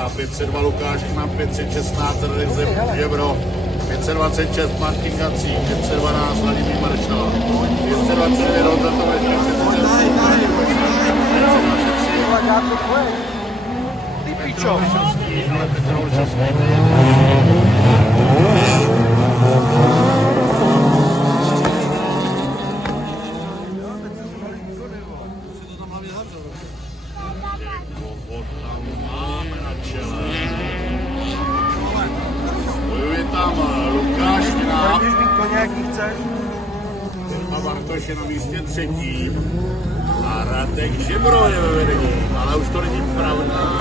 Kubesa, 502 Lukáš Knap, 516 Radek Žebro, 526 Martin Gací, 512 Vladimír Maršala, 529 Honza Tomeš, 523 Ty pičo! ale Petr Olšovský. Bojuje tam Lukáš Knap. Nějaký chceš? A Bartoš je na místě třetím. A Radek Žebro je ve vedení, ale už to není pravda.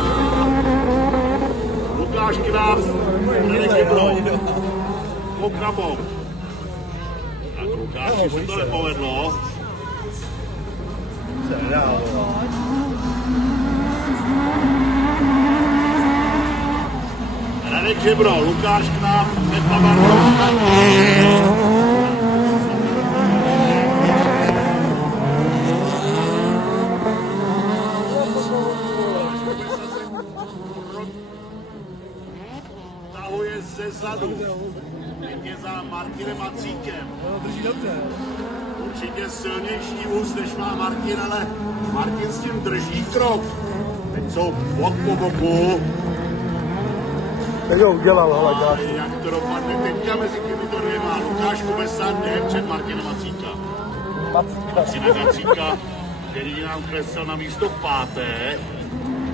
Lukáš Knap, Radek Žebro. Bok na bok. Tak Lukáši se to nepovedlo. Radek Žebro, Lukáš Knap, Pepa Bartoš. Tahuje ze zadu. Teď je za Martinem Macíkem. Drží dobře. Určitě silnější vůz, než má Martin, ale Martin s tím drží krok. Teď jsou bok po boku. Teď ho udělal, hele, Jak to dopadne teďka mezi těmito dvěma? Lukáš Kubesa jde před Martinem Macíka. Martina Gacíka, který nám klesl na místo 5.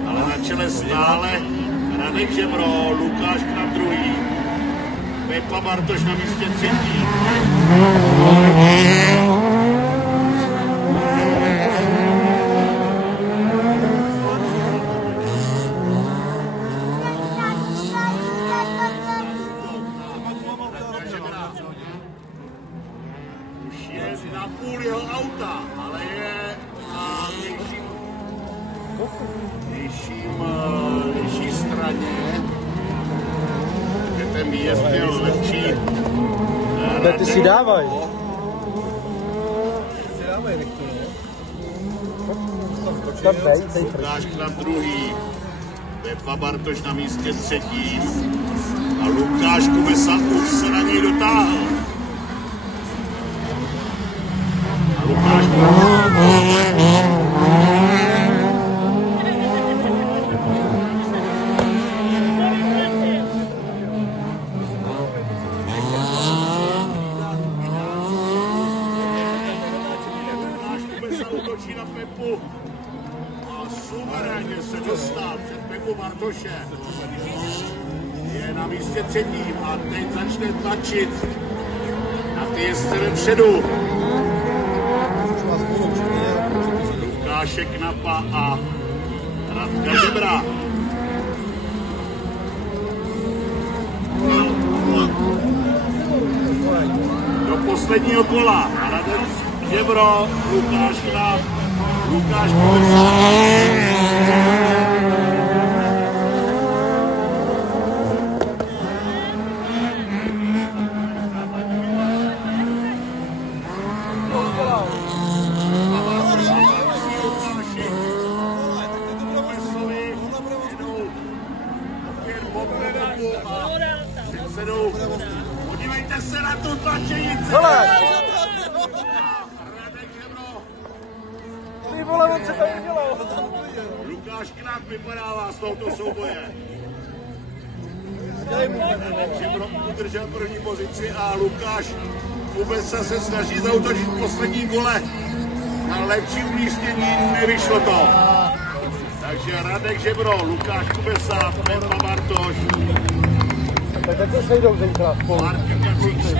Ale na čele stále Radek Žebro, Lukáš Knap 2. Pepa Bartoš na místě 3. Už je na půl jeho auta, ale je na nižší straně. Že ten výjezd byl lepší. Ty si dávaj. Lukáš Knap 2. Pepa Bartoš na místě 3. A Lukáš Kubesa už se na něj dotáhl. A Lukáš Kubesa útočí na Pepu. A suverénně se dostal před Pepu Bartoše. Je na místě 3. a teď začne tlačit na ty jezdce vepředu. Lukáše Knapa a Radka Žebra. Do posledního kola Radek Žebro, Lukáš Knap, Lukáš Kubesa. Podívejte se na tu tlačenici! Radek Žebro! Ty vole, on se tady dělal! Lukáš Knap vypadává z tohoto souboje. Radek Žebro udržel první pozici a Lukáš Kubesa se snaží zaútočit poslední kole. Na lepším umístění nevyšlo to. Takže Radek Žebro, Lukáš Kubesa, Pepa Bartoš. Tak se sejdou zítra. Martin Gacík 4.